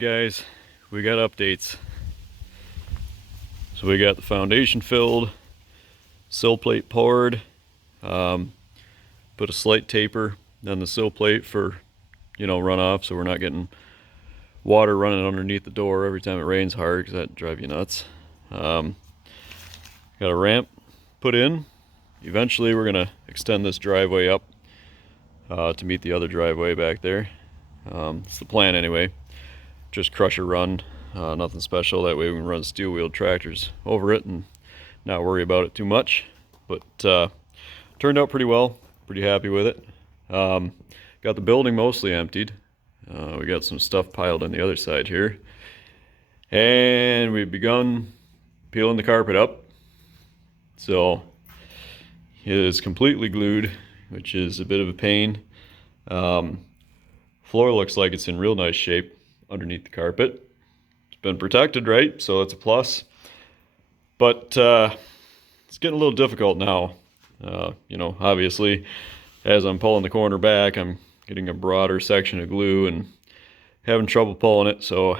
guys, we got updates. So we got the foundation filled, sill plate poured, put a slight taper on the sill plate for, runoff, so we're not getting water running underneath the door every time it rains hard, because that'd drive you nuts. Got a ramp put in. Eventually we're gonna extend this driveway up to meet the other driveway back there. It's the plan anyway. Just crusher run, nothing special. That way we can run steel wheeled tractors over it and not worry about it too much. But turned out pretty well, pretty happy with it. Got the building mostly emptied. We got some stuff piled on the other side here, and we've begun peeling the carpet up. So it is completely glued, which is a bit of a pain. Floor looks like it's in real nice shape underneath the carpet. It's been protected, right? So that's a plus. But it's getting a little difficult now. Obviously, as I'm pulling the corner back, I'm getting a broader section of glue and having trouble pulling it. So,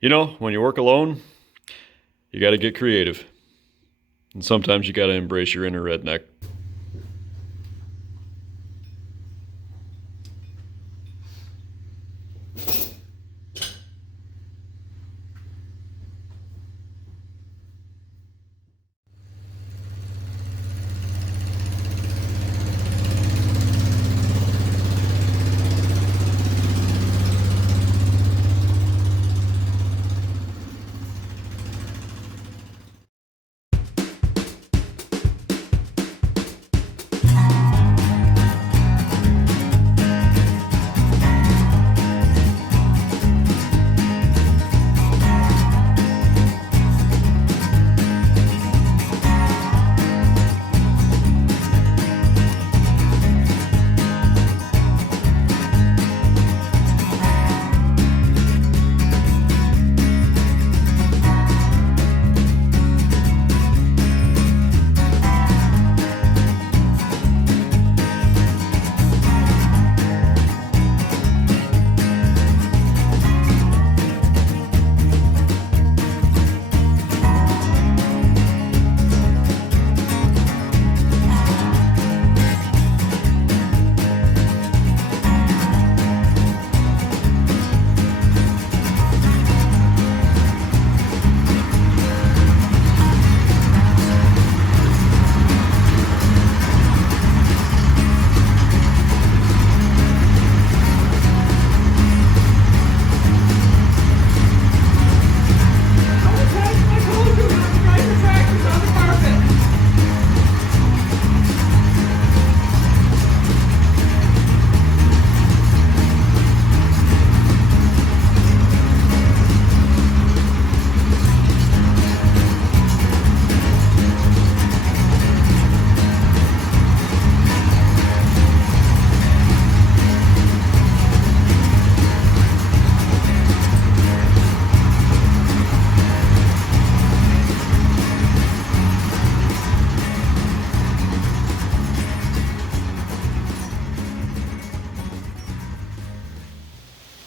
when you work alone, you got to get creative. And sometimes you got to embrace your inner redneck.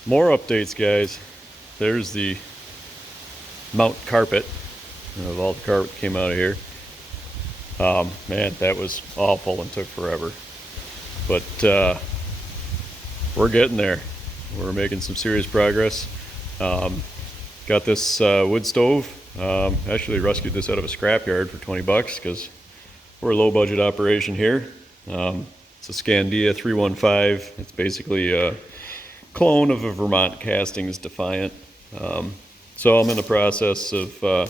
More updates, guys. There's the mount carpet of all the carpet that came out of here. Man, that was awful and took forever. But we're getting there. We're making some serious progress. Got this wood stove. Actually rescued this out of a scrapyard for 20 bucks because we're a low budget operation here. It's a Scandia 315. It's basically a clone of a Vermont Castings Defiant. So I'm in the process of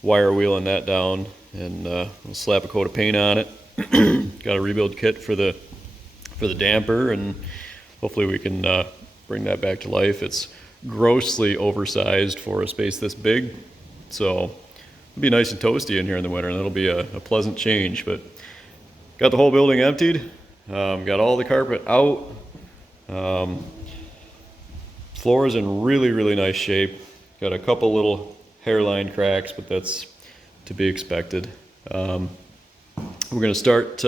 wire wheeling that down, and we'll slap a coat of paint on it. Got a rebuild kit for the damper, and hopefully we can bring that back to life. It's grossly oversized for a space this big, so it'll be nice and toasty in here in the winter, and that'll be a pleasant change. But got the whole building emptied, got all the carpet out. Floor is in really nice shape. Got a couple little hairline cracks, but that's to be expected. We're going to start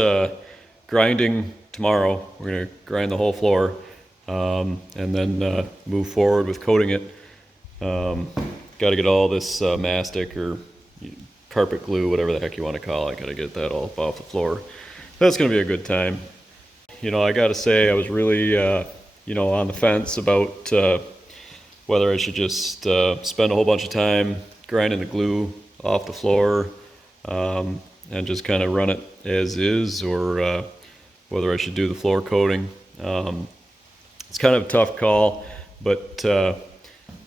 grinding tomorrow. We're going to grind the whole floor. and then move forward with coating it. Got to get all this mastic or carpet glue, whatever the heck you want to call it. Got to get that all up off the floor. That's going to be a good time. You know, I got to say, I was really, you know, on the fence about whether I should just spend a whole bunch of time grinding the glue off the floor and just kind of run it as is, or whether I should do the floor coating. It's kind of a tough call, but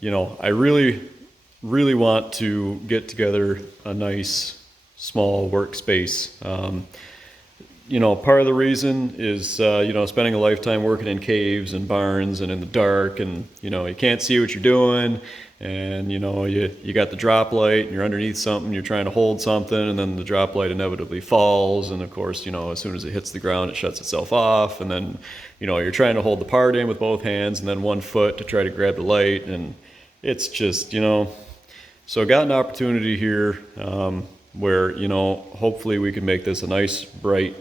you know, I really want to get together a nice small workspace. You know, part of the reason is, you know, spending a lifetime working in caves and barns and in the dark, and, you know, you can't see what you're doing, and, you know, you got the drop light and you're underneath something, you're trying to hold something, and then the drop light inevitably falls, and of course, you know, as soon as it hits the ground, it shuts itself off, and then, you know, you're trying to hold the part in with both hands and then one foot to try to grab the light, and it's just, you know, so I got an opportunity here where, you know, hopefully we can make this a nice, bright,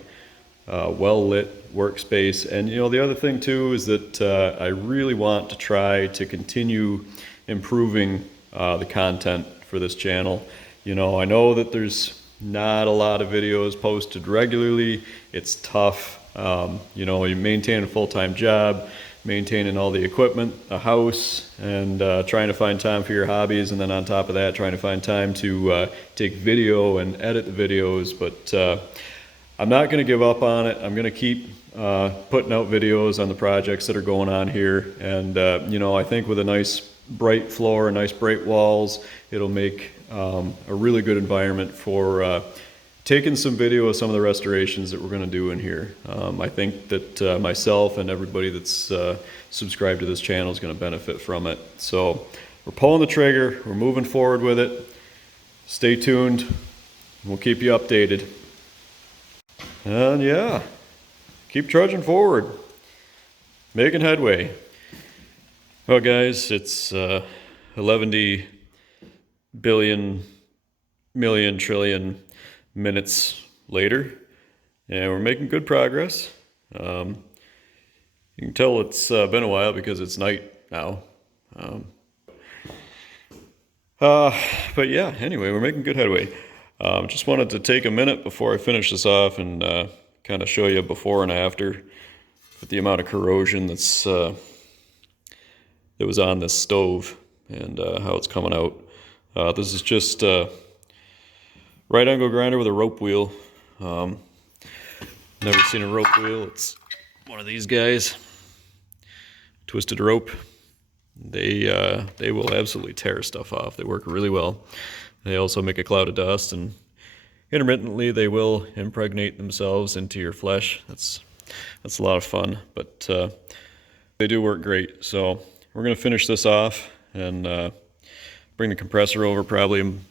well-lit workspace. And, you know, the other thing too is that I really want to try to continue improving the content for this channel. You know, I know that there's not a lot of videos posted regularly. It's tough. You know, you maintain a full-time job, maintaining all the equipment, a house, and trying to find time for your hobbies, and then on top of that, trying to find time to take video and edit the videos. But I'm not going to give up on it. I'm going to keep putting out videos on the projects that are going on here. And, you know, I think with a nice bright floor, nice bright walls, it'll make a really good environment for taking some video of some of the restorations that we're going to do in here. I think that myself and everybody that's subscribed to this channel is going to benefit from it. So we're pulling the trigger. We're moving forward with it. Stay tuned. We'll keep you updated. And yeah, keep trudging forward, making headway. Well, guys, it's 11 billion, million, trillion minutes later, and we're making good progress. You can tell it's been a while because it's night now. But yeah, anyway, we're making good headway. Just wanted to take a minute before I finish this off and kind of show you before and after with the amount of corrosion that's that was on this stove and how it's coming out. This is just right angle grinder with a rope wheel. Never seen a rope wheel. It's one of these guys. Twisted rope. They will absolutely tear stuff off. They work really well. They also make a cloud of dust, and intermittently they will impregnate themselves into your flesh. That's a lot of fun, but they do work great. So we're going to finish this off and bring the compressor over, probably, and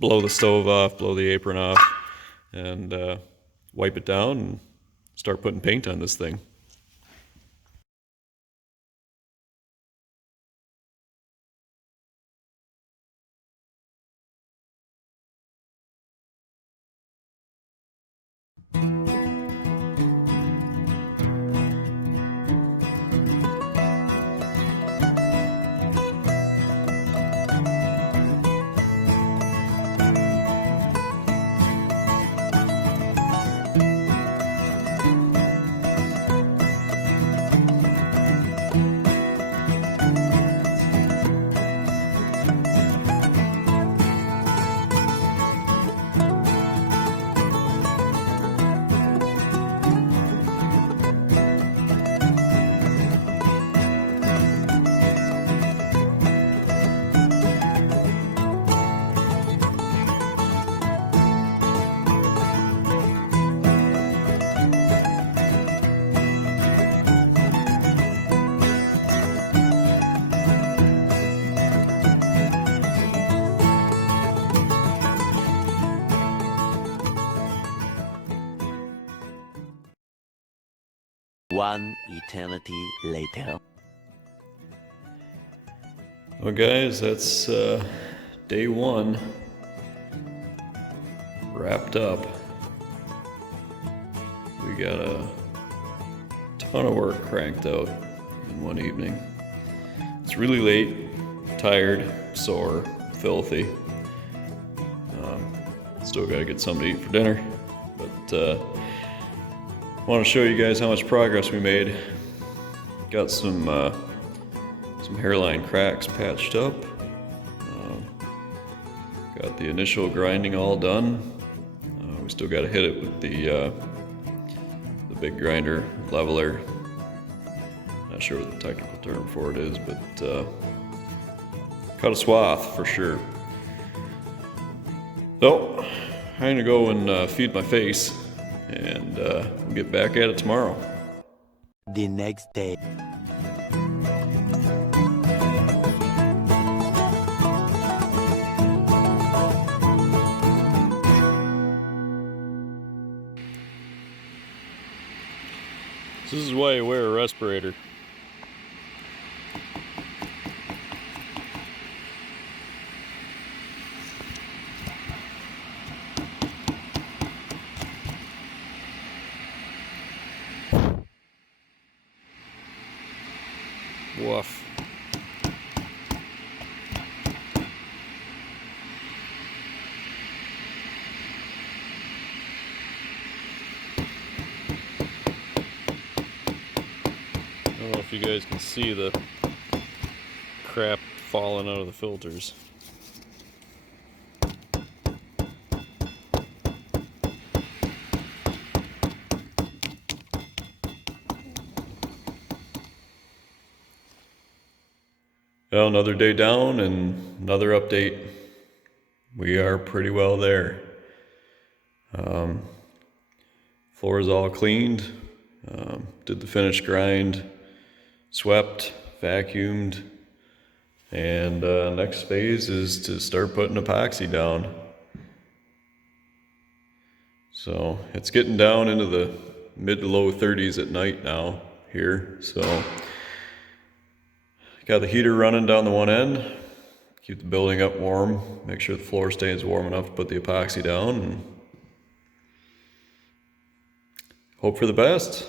blow the stove off, blow the apron off, and wipe it down and start putting paint on this thing. One eternity later. Well, guys, that's day one wrapped up. We got a ton of work cranked out. in one evening. It's really late, tired, sore, filthy. Still gotta get something to eat for dinner, but I want to show you guys how much progress we made. Got some hairline cracks patched up. Got the initial grinding all done. We still got to hit it with the big grinder leveler. Not sure what the technical term for it is, but cut a swath for sure. So I'm gonna go and feed my face, and we'll get back at it tomorrow. The next day. This is why you wear a respirator. Woof. I don't know if you guys can see the crap falling out of the filters. Well, another day down and another update. We are pretty well there. Floor is all cleaned. Did the finish grind, swept, vacuumed, and next phase is to start putting epoxy down. So it's getting down into the mid to low 30s at night now here. So got the heater running down the one end, keep the building up warm, make sure the floor stays warm enough to put the epoxy down, and hope for the best.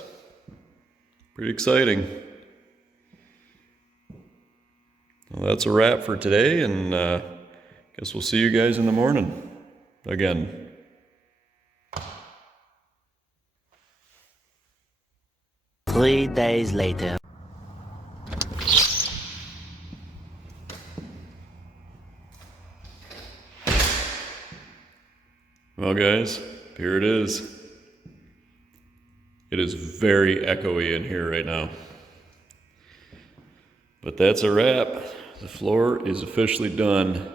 Pretty exciting. Well, that's a wrap for today, and guess we'll see you guys in the morning again. Three days later. Well, guys, here it is. It is very echoey in here right now. But that's a wrap. The floor is officially done.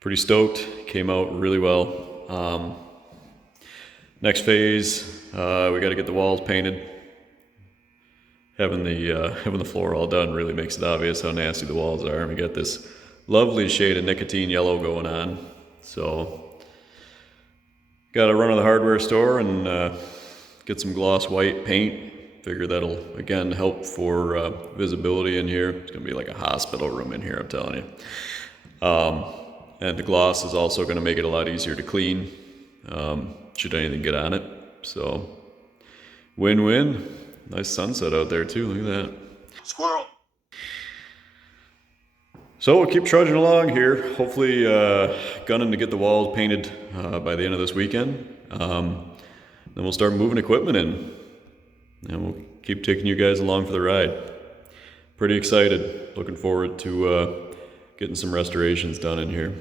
Pretty stoked. Came out really well. Next phase, we got to get the walls painted. Having the floor all done really makes it obvious how nasty the walls are. We got this lovely shade of nicotine yellow going on. So, got to run to the hardware store and get some gloss white paint. Figure that'll, again, help for visibility in here. It's going to be like a hospital room in here, I'm telling you. And the gloss is also going to make it a lot easier to clean, should anything get on it. So, win-win. Nice sunset out there, too. Look at that. Squirrel. So we'll keep trudging along here. Hopefully gunning to get the walls painted by the end of this weekend. Then we'll start moving equipment in. And we'll keep taking you guys along for the ride. Pretty excited. Looking forward to getting some restorations done in here.